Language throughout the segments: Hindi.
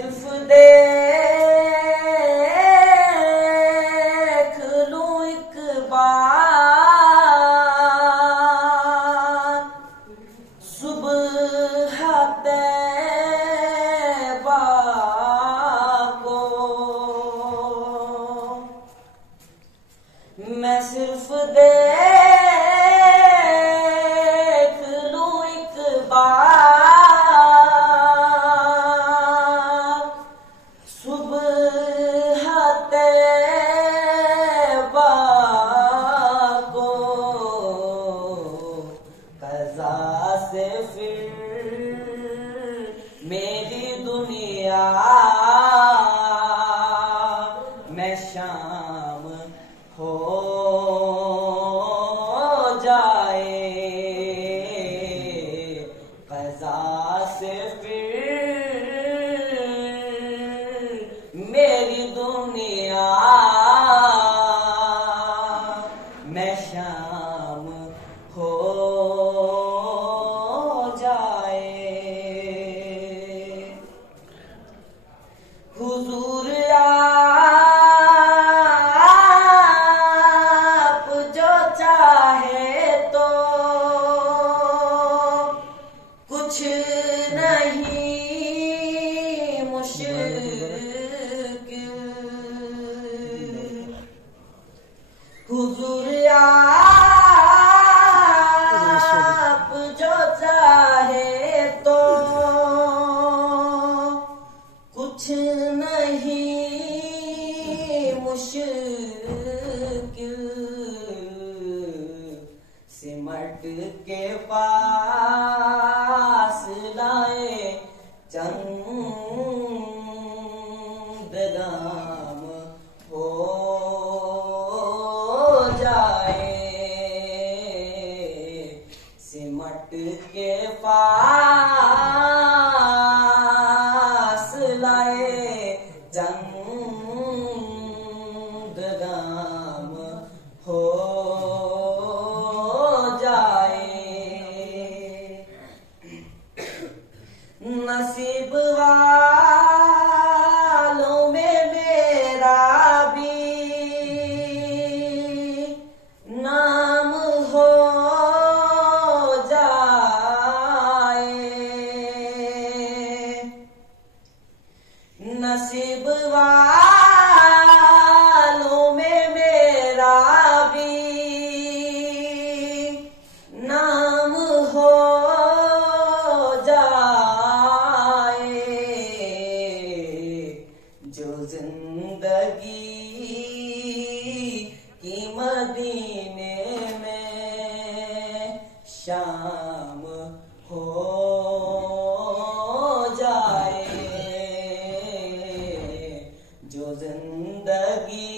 सिर्फ देख लूं एक बार सुबह तैबा को, मैं सिर्फ देख लूं एक बार सुबह तैबा को, कज़ा से फिर मेरी दुनिया में शाम हो जाए, कज़ा से फिर मेरी दुनिया में शाम हो जाए। हुजूर आप जो चाहे तो कुछ नहीं मुश्किल, हुजूर आप जो चाहे तो कुछ नहीं मुश्किल, सिमट के पास लाए चंद गाम हो जाए, सिमट के पास लाए चंद गाम हो जाए। नसीब वालों में मेरा भी नाम हो जाए, नसीब वालों में मेरा भी नाम हो जाए, जो जिंदगी की मदीने में शाम हो जाए, जो जिंदगी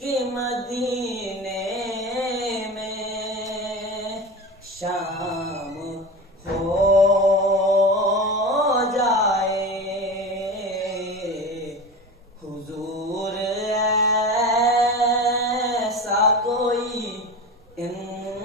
की मदीने में शाम हो जाए। हुजूर ऐसा कोई इंतज़ाम